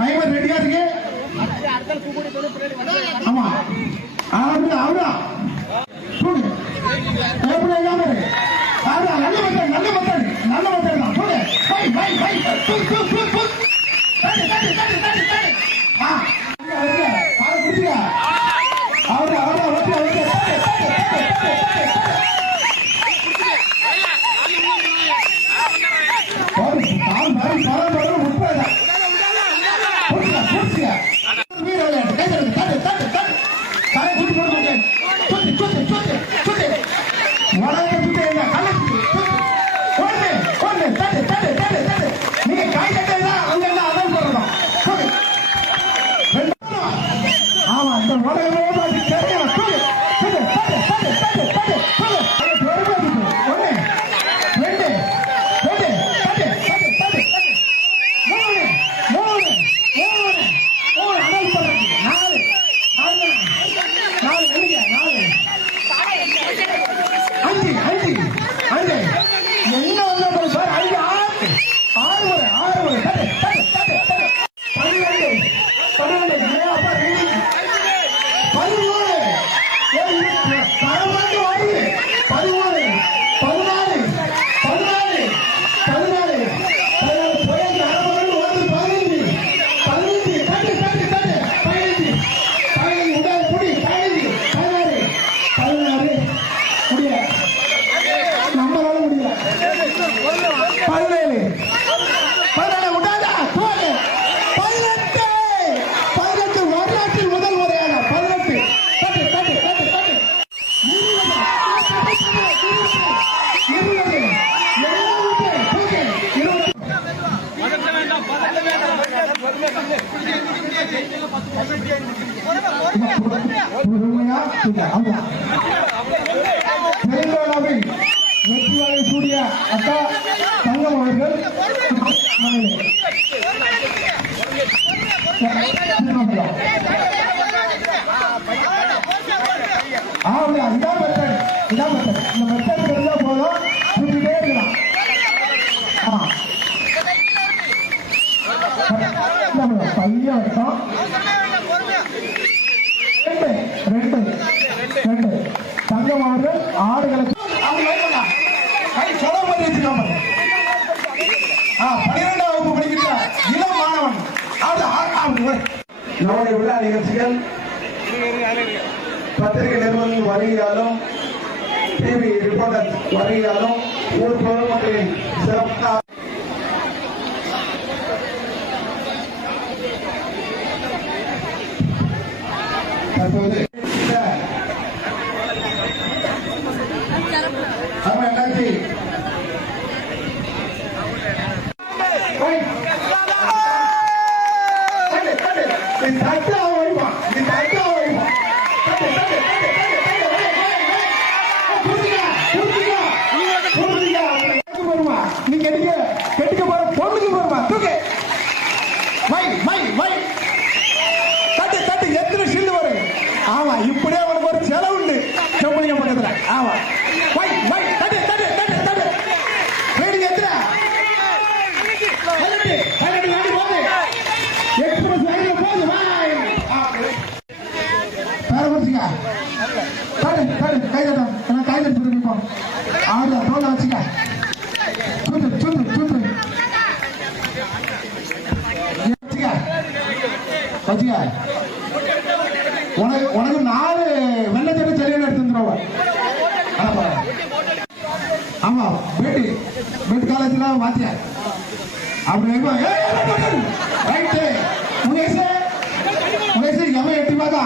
Timer ரெடியா இருக்கு? ஆமா. அவரு அவரா சூடு எப்படி இல்லாம இருக்கு அவரா நல்ல மக்கள் நல்ல மக்கள் நல்ல மக்கள் தான். சூடு தெலுங்கானாவில் வெற்றி வாழை சூடிய அக்கா தங்கம் அவர்கள் ஆமாம் இதான் மெத்தட் இருக்கும் ஆடுகளுக்கு கை செலவு பண்ணி வச்சிருக்காம பனிரெண்டாம் வகுப்பு படிக்கிற இளம் மாணவன். நம்முடைய விழா நிகழ்ச்சிகள் பத்திரிகை நிறுவனங்கள் வருகையாலும் டிவி ரிப்போர்ட்டர் வருகையாலும் ஊர் பொதுமக்களின் சிறப்பாக தற்போது உனக்கு உனக்கு நாலு வெள்ளச்சட்டை சரியான எடுத்துருவா ஆமா பேட்டி. பேட்டி காலேஜ்ல மாத்தியா? அப்படி ரைட்டு முகேஷ் முகேஷ் எவன் எட்டி பார்த்தா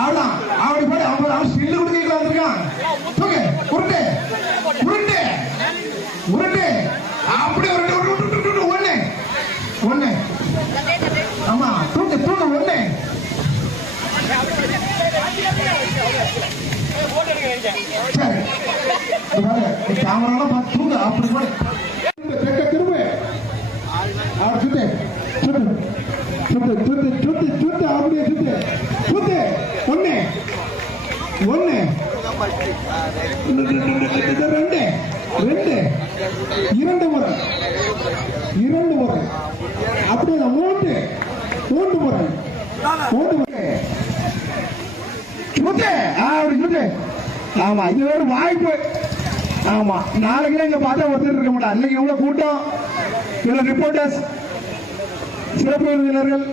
அவனா அவனுக்கு போய் அவன் சில்லு கொடுக்க வந்திருக்கான். ஓகே கேமராலாம் பார்த்து தூங்க அப்படி கூட செக்க திரும்ப சுத்து சுத்து சுத்து சுத்து சுத்து சுத்து அப்படியே சுத்து சுத்து ஒண்ணு ஒண்ணு ரெண்டு ரெண்டு இரண்டு முறை. இரண்டு முறை. அப்படியே மூன்று. மூன்று முறை. மூன்று முறை. முத்து ஆ அப்படி சொல்லு ஆமா இது ஒரு வாய்ப்பு. ஆமா நாளைக்கு இங்க பார்த்தா ஒருத்தர் இருக்க மாட்டா இன்னைக்கு இவ்வளவு கூட்டம். இவ்வளவு ரிப்போர்ட்டர்ஸ் சிறப்பு விருந்தினர்கள்.